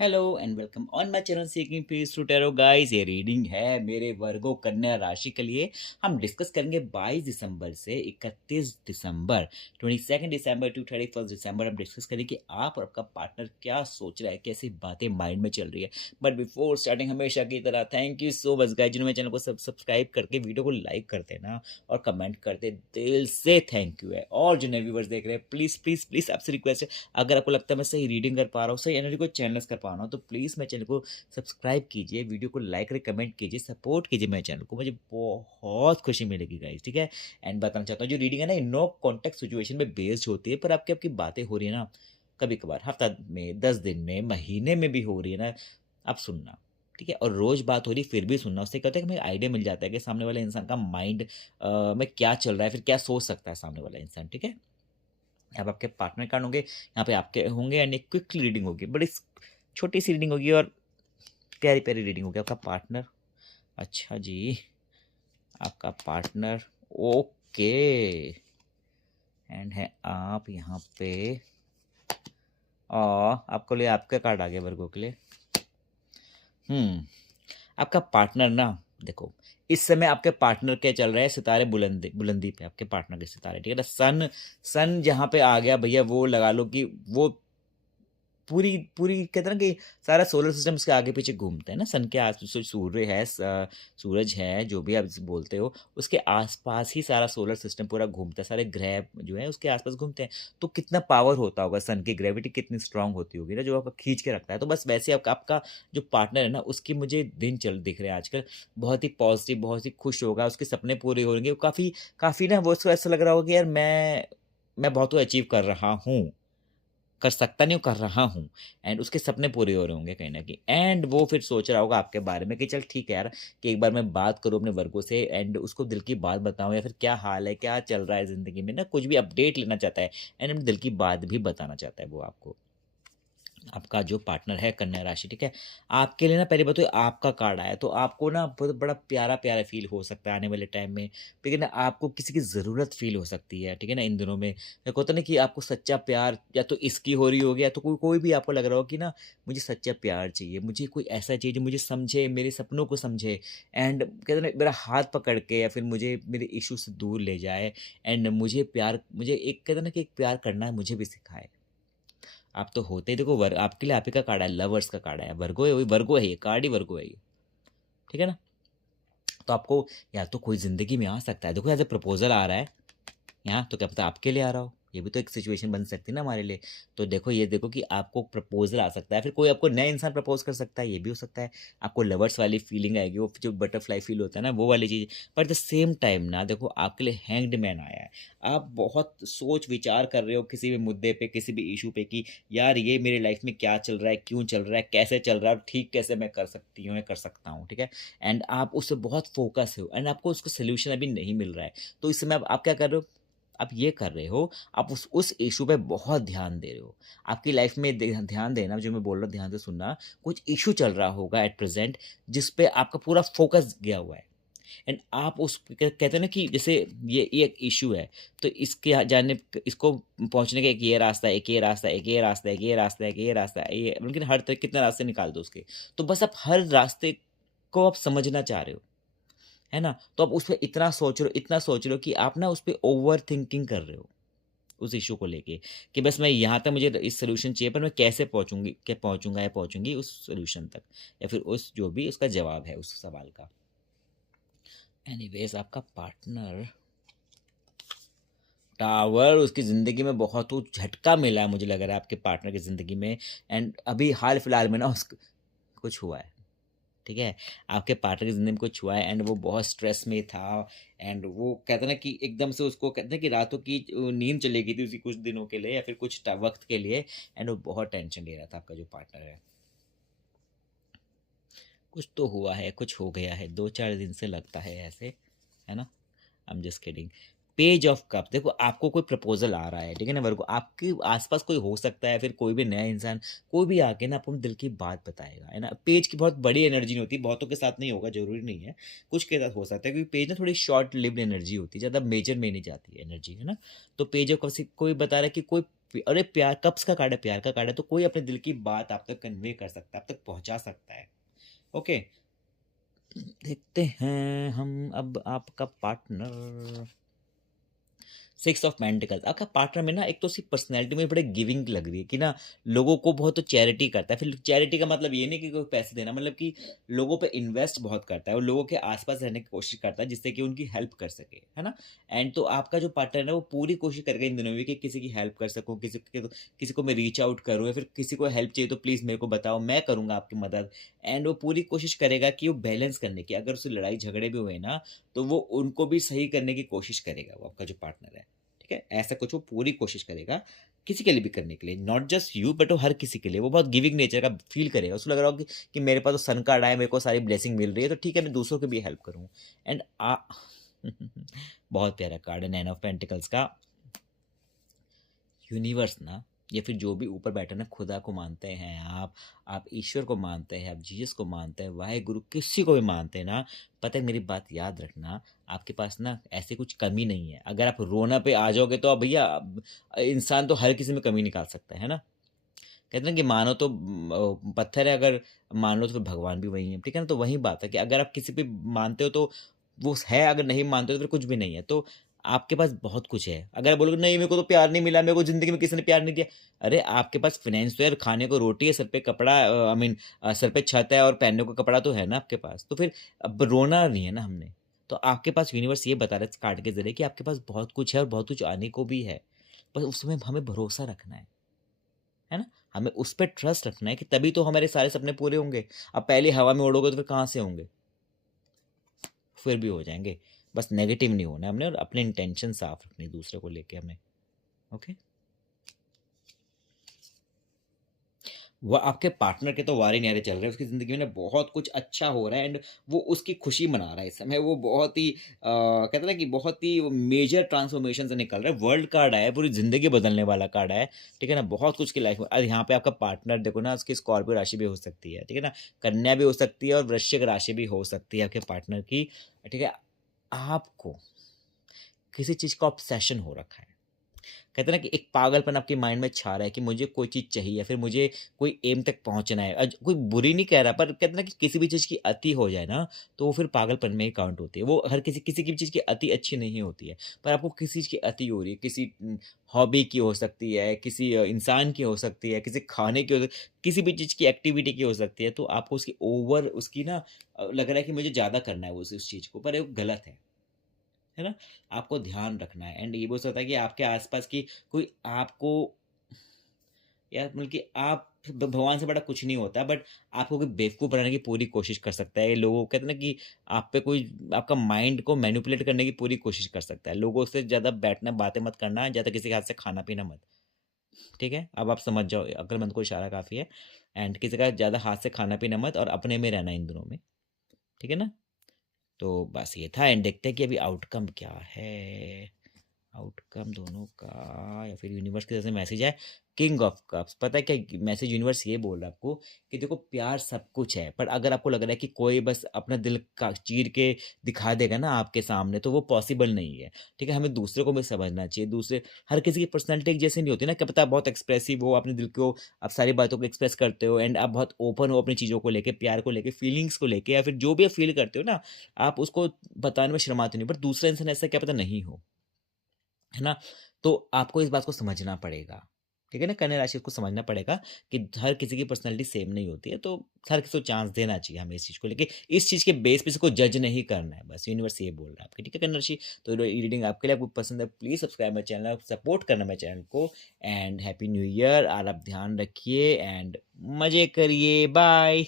Hello and welcome on my channel seeking peace through tarot guys. ये reading है मेरे वर्गो कन्या राशि के लिए। हम डिस्कस करेंगे 22 दिसंबर से 31 दिसंबर, 22 दिसंबर टू 31 दिसंबर। हम डिस्कस करेंगे कि आप और आपका पार्टनर क्या सोच रहा है, कैसी बातें माइंड में चल रही है। बट बिफोर स्टार्टिंग हमेशा की तरह thank you so much guys, जिन्होंने चैनल को सब्सक्राइब करके वीडियो को लाइक करते ना और कमेंट करते, दिल से थैंक यू है। और जो नए व्यूवर्स देख रहे हैं, प्लीज प्लीज प्लीज आपसे रिक्वेस्ट है, अगर आपको लगता है मैं सही रीडिंग कर पा रहा हूँ, सही एनर्जी को चैनल कर पा रहा हूँ, तो प्लीज़ मेरे चैनल को सब्सक्राइब कीजिए, वीडियो को लाइक करें, कमेंट कीजिए, सपोर्ट कीजिए मेरे चैनल को, मुझे बहुत खुशी मिलेगी गाइस। ठीक है। एंड बताना चाहता हूँ जो रीडिंग है ना, नो कॉन्टेक्ट सिचुएशन में बेस्ड होती है, पर आपकी आपकी बातें हो रही है ना, कभी कभार हफ्ता में, 10 दिन में, महीने में भी हो रही है ना, आप सुनना। ठीक है। और रोज बात हो रही फिर भी सुनना, उससे कहते हैं कि हमें आइडिया मिल जाता है कि सामने वाले इंसान का माइंड में क्या चल रहा है, फिर क्या सोच सकता है सामने वाला इंसान। ठीक है। अब आपके पार्टनर कार्ड होंगे, यहाँ पे आपके होंगे, एंड एक क्विक रीडिंग होगी, बड़ी छोटी सी रीडिंग होगी और प्यारी प्यारी रीडिंग होगी। आपका पार्टनर, अच्छा जी, आपका पार्टनर, ओके। एंड है आप यहाँ पे, और आपको लिए आपका कार्ड आ गया वर्गों के लिए। आपका पार्टनर ना, देखो इस समय आपके पार्टनर के चल रहे हैं सितारे बुलंदी बुलंदी पे, आपके पार्टनर के सितारे। ठीक है ना। सन सन जहाँ पे आ गया भैया, वो लगा लो कि वो पूरी पूरी कहते हैं ना कि सारा सोलर सिस्टम इसके आगे पीछे घूमता है ना, सन के आस सूर्य है, सूरज है, जो भी आप इसे बोलते हो, उसके आसपास ही सारा सोलर सिस्टम पूरा घूमता है, सारे ग्रह जो है उसके आसपास घूमते हैं। तो कितना पावर होता होगा, सन की ग्रेविटी कितनी स्ट्रांग होती होगी ना, जो आपको खींच के रखता है। तो बस वैसे आपका जो पार्टनर है ना, उसकी मुझे दिन चल दिख रहे हैं आजकल, बहुत ही पॉजिटिव, बहुत ही खुश होगा, उसके सपने पूरे होंगे, काफ़ी काफ़ी ना, वो उसको ऐसा लग रहा होगा कि यार मैं बहुत कुछ अचीव कर रहा हूँ, कर सकता नहीं हूँ, कर रहा हूँ। एंड उसके सपने पूरे हो रहे होंगे कहीं न कहीं, एंड वो फिर सोच रहा होगा आपके बारे में कि चल ठीक है यार, कि एक बार मैं बात करूँ अपने वर्गों से, एंड उसको दिल की बात बताऊँ, या फिर क्या हाल है, क्या चल रहा है ज़िंदगी में ना, कुछ भी अपडेट लेना चाहता है, एंड अपने दिल की बात भी बताना चाहता है वो आपको। आपका जो पार्टनर है कन्या राशि। ठीक है। आपके लिए ना, पहली बात तो आपका कार्ड आया, तो आपको ना बहुत बड़ा प्यारा प्यारा फील हो सकता है आने वाले टाइम में। लेकिन आपको किसी की ज़रूरत फील हो सकती है। ठीक है ना। इन दिनों में एक होता ना कि आपको सच्चा प्यार या तो इसकी हो रही होगी, या तो कोई कोई भी आपको लग रहा हो कि ना, मुझे सच्चा प्यार चाहिए, मुझे कोई ऐसा चाहिए जो मुझे समझे, मेरे सपनों को समझे, एंड कहते हैं ना, मेरा हाथ पकड़ के, या फिर मुझे मेरे इशू से दूर ले जाए, एंड मुझे प्यार, मुझे एक कहते हैं ना कि एक प्यार करना है, मुझे भी सिखाए। आप तो होते ही देखो, वर्ग आपके लिए आप ही का कार्ड है, लवर्स का कार्ड है, वर्गो है, वही वर्गो है, ये कार्ड ही वर्गो है ये। ठीक है ना। तो आपको या तो कोई ज़िंदगी में आ सकता है, देखो ऐसे प्रपोज़ल आ रहा है यहाँ, तो क्या पता आपके लिए आ रहा हो, ये भी तो एक सिचुएशन बन सकती है ना हमारे लिए। तो देखो, ये देखो कि आपको प्रपोज़ल आ सकता है, फिर कोई आपको नया इंसान प्रपोज़ कर सकता है, ये भी हो सकता है। आपको लवर्स वाली फीलिंग आएगी, वो जो बटरफ्लाई फील होता है ना, वो वाली चीज़। पर एट द सेम टाइम ना, देखो आपके लिए हैंग्ड मैन आया है। आप बहुत सोच विचार कर रहे हो किसी भी मुद्दे पे, किसी भी इशू पे, कि यार ये मेरी लाइफ में क्या चल रहा है, क्यों चल रहा है, कैसे चल रहा है, ठीक कैसे मैं कर सकती हूँ या कर सकता हूँ। ठीक है। एंड आप उससे बहुत फोकस हो, एंड आपको उसका सोल्यूशन अभी नहीं मिल रहा है। तो इस समय आप क्या कर रहे हो, आप ये कर रहे हो, आप उस इशू पे बहुत ध्यान दे रहे हो। आपकी लाइफ में ध्यान देना, जो मैं बोल रहा हूँ ध्यान से सुनना, कुछ इशू चल रहा होगा एट प्रेजेंट, जिस पे आपका पूरा फोकस गया हुआ है। एंड आप उस कहते हैं ना कि जैसे ये एक इशू है, तो इसके जाने, इसको पहुंचने का एक ये रास्ता है, एक ये रास्ता है, एक ये रास्ता है, एक ये रास्ता है, एक ये रास्ता है, ये मतलब हर तरह कितने रास्ते निकाल दो उसके। तो बस आप हर रास्ते को आप समझना चाह रहे हो, है ना। तो आप उस पे इतना सोच रहे हो, इतना सोच रहे हो कि आप ना उस पे ओवर थिंकिंग कर रहे हो, उस इश्यू को लेके, कि बस मैं यहाँ तक, मुझे इस सॉल्यूशन चाहिए, पर मैं कैसे पहुँचूँगी, क्या पहुँचूँगा या पहुँचूँगी उस सॉल्यूशन तक, या फिर उस जो भी उसका जवाब है उस सवाल का। एनीवेज़ आपका पार्टनर टावर, उसकी ज़िंदगी में बहुत कुछ झटका मिला है, मुझे लग रहा है आपके पार्टनर की ज़िंदगी में। एंड अभी हाल-फिलहाल में ना उसक कुछ हुआ है। ठीक है। आपके पार्टनर की ज़िंदगी में कुछ हुआ है, एंड वो बहुत स्ट्रेस में था, एंड वो कहते हैं ना कि एकदम से उसको कहते हैं कि रातों की नींद चली गई थी उसी कुछ दिनों के लिए, या फिर कुछ वक़्त के लिए, एंड वो बहुत टेंशन ले रहा था आपका जो पार्टनर है। कुछ तो हुआ है, कुछ हो गया है, 2-4 दिन से लगता है ऐसे, है ना? I am just kidding. Page of cup, देखो आपको कोई प्रपोजल आ रहा है, ठीक है ना वर्गो, आपके आसपास कोई हो सकता है, फिर कोई भी नया इंसान, कोई भी आके ना आपको दिल की बात बताएगा, है ना। पेज की बहुत बड़ी एनर्जी नहीं होती, बहुतों के साथ नहीं होगा, जरूरी नहीं है, कुछ के साथ हो सकता है, क्योंकि पेज ना थोड़ी शॉर्ट लिव्ड एनर्जी होती है, ज़्यादा मेजर में नहीं जाती है एनर्जी, है ना। तो पेज ऑफ कप्स कोई बता रहा है कि कोई अरे प्यार कप्स का कार्ड है, प्यार का कार्ड है, तो कोई अपने दिल की बात आप तक कन्वे कर सकता है, आप तक पहुंचा सकता है। ओके, देखते हैं हम अब आपका पार्टनर। 6 ऑफ पेंटिकल्स, आपका पार्टनर में ना एक तो उसकी पर्सनैलिटी में बड़े गिविंग लग रही है कि ना लोगों को बहुत चैरिटी करता है। फिर चैरिटी का मतलब ये नहीं कि कोई पैसे देना, मतलब कि लोगों पे इन्वेस्ट बहुत करता है और लोगों के आसपास रहने की कोशिश करता है जिससे कि उनकी हेल्प कर सके, है ना। एंड तो आपका जो पार्टनर है वो पूरी कोशिश करेगा इन दिनों में कि किसी की हेल्प कर सकूँ, किसी को मैं रीच आउट करूँ, या फिर किसी को हेल्प चाहिए तो प्लीज़ मेरे को बताओ, मैं करूँगा आपकी मदद। एंड वो पूरी कोशिश करेगा कि वो बैलेंस करने की, अगर उससे लड़ाई झगड़े भी हुए ना तो वो उनको भी सही करने की कोशिश करेगा, वो आपका जो पार्टनर है, ठीक है। ऐसा कुछ वो पूरी कोशिश करेगा किसी के लिए भी करने के लिए, नॉट जस्ट यू बट वो हर किसी के लिए, वो बहुत गिविंग नेचर का फील करेगा, उसको लग रहा होगा कि मेरे पास तो सन कार्ड आया, मेरे को सारी ब्लेसिंग मिल रही है, तो ठीक है मैं दूसरों की भी हेल्प करूँ। एंड बहुत प्यारा कार्ड है नाइन ऑफ पेंटिकल्स का। यूनिवर्स ना, या फिर जो भी ऊपर बैठा ना, खुदा को मानते हैं आप ईश्वर को मानते हैं, आप जीसस को मानते हैं, वाहे गुरु किसी को भी मानते हैं ना, पता है मेरी बात याद रखना, आपके पास ना ऐसी कुछ कमी नहीं है। अगर आप रोना पे आ जाओगे तो अब भैया इंसान तो हर किसी में कमी निकाल सकता है ना। कहते हैं ना कि मानो तो पत्थर है, अगर मान लो तो फिर भगवान भी वही है, ठीक है ना। तो वही बात है कि अगर आप किसी पे मानते हो तो वो है, अगर नहीं मानते हो तो फिर कुछ भी नहीं है। तो आपके पास बहुत कुछ है, अगर आप बोलोगे नहीं मेरे को तो प्यार नहीं मिला, मेरे को जिंदगी में किसी ने प्यार नहीं दिया, अरे आपके पास फाइनेंस तो है, खाने को रोटी है, सर पे कपड़ा, आई मीन सर पे छत है और पहनने को कपड़ा तो है ना आपके पास, तो फिर अब रोना नहीं है ना हमने। तो आपके पास यूनिवर्स ये बता रहा है इस कार्ड के जरिए कि आपके पास बहुत कुछ है और बहुत कुछ आने को भी है, बस उसमें हमें भरोसा रखना है ना। हमें उस पर ट्रस्ट रखना है कि तभी तो हमारे सारे सपने पूरे होंगे। अब पहले हवा में उड़ोगे तो फिर कहाँ से होंगे, फिर भी हो जाएंगे। बस नेगेटिव नहीं होना है हमने, और अपने इंटेंशन साफ रखनी दूसरे को लेके हमें। ओके, वो आपके पार्टनर के तो वारे न्यारे चल रहे हैं, उसकी ज़िंदगी में ना बहुत कुछ अच्छा हो रहा है, एंड वो उसकी खुशी मना रहा है इस समय। वो बहुत ही कहते हैं ना कि बहुत ही मेजर ट्रांसफॉर्मेशन से निकल रहा है। वर्ल्ड कार्ड आया है, पूरी ज़िंदगी बदलने वाला कार्ड है, ठीक है ना। बहुत कुछ की लाइफ में, और यहाँ पे आपका पार्टनर देखो ना, उसकी स्कॉर्पियो राशि भी हो सकती है, ठीक है ना, कन्या भी हो सकती है और वृश्चिक राशि भी हो सकती है आपके पार्टनर की, ठीक है। आपको किसी चीज़ का ऑब्सेशन हो रखा है, कहते हैं ना कि एक पागलपन आपके माइंड में छा रहा है कि मुझे कोई चीज़ चाहिए, या फिर मुझे कोई एम तक पहुंचना है। कोई बुरी नहीं कह रहा, पर कहते हैं ना कि किसी भी चीज़ की अति हो जाए ना तो वो फिर पागलपन में ही काउंट होती है। वो हर किसी की भी चीज़ की अति अच्छी नहीं होती है, पर आपको किसी चीज़ की अति हो रही है, किसी हॉबी की हो सकती है, किसी इंसान की हो सकती है, किसी खाने की हो सकती है, किसी भी चीज़ की एक्टिविटी की हो सकती है, तो आपको उसकी ओवर उसकी ना लग रहा है कि मुझे ज़्यादा करना है उस चीज़ को, पर वो गलत है ना। आपको ध्यान रखना है, एंड ये भी हो सकता है कि आपके आसपास की कोई आपको, या मतलब कि आप भगवान से बड़ा कुछ नहीं होता, बट आपको कोई बेवकूफ़ बनाने की पूरी कोशिश कर सकता है। लोगों कहते हैं ना कि आप पे कोई आपका माइंड को मैनिपुलेट करने की पूरी कोशिश कर सकता है। लोगों से ज़्यादा बैठना, बातें मत करना, ज़्यादा किसी के हाथ से खाना पीना मत, ठीक है। अब आप समझ जाओ, अक्लमंद को इशारा काफ़ी है। एंड किसी का ज़्यादा हाथ से खाना पीना मत, और अपने में रहना इन दिनों में, ठीक है ना। तो बस ये था, एंड देखते हैं कि अभी आउटकम क्या है। आउटकम दोनों का, या फिर यूनिवर्स की तरफ से मैसेज है किंग ऑफ कप्स। पता है क्या मैसेज यूनिवर्स ये बोल रहा है आपको कि देखो प्यार सब कुछ है, पर अगर आपको लग रहा है कि कोई बस अपना दिल का चीर के दिखा देगा ना आपके सामने, तो वो पॉसिबल नहीं है, ठीक है। हमें दूसरे को भी समझना चाहिए। दूसरे हर किसी की पर्सनैलिटी एक जैसी नहीं होती ना, क्या पता आप बहुत एक्सप्रेसिव हो, अपने दिल को, आप सारी बातों को एक्सप्रेस करते हो, एंड आप बहुत ओपन हो अपनी चीज़ों को लेके, प्यार को लेके, फीलिंग्स को लेके, या फिर जो भी आप फील करते हो ना, आप उसको बताने में शर्माते नहीं, पर दूसरा इंसान ऐसा क्या पता नहीं हो, है ना। तो आपको इस बात को समझना पड़ेगा, ठीक है ना। कन्या राशि को समझना पड़ेगा कि हर किसी की पर्सनैलिटी सेम नहीं होती है, तो हर किसी को चांस देना चाहिए हमें इस चीज़ को लेके। इस चीज़ के बेस पे इसको जज नहीं करना है, बस यूनिवर्स ये बोल रहा है आपके, ठीक है कन्या राशि। तो ये रीडिंग आपके लिए, आपको पसंद है please subscribe my channel, support करना मेरे चैनल को। एंड हैप्पी न्यू ईयर, और आप ध्यान रखिए एंड मज़े करिए, बाय।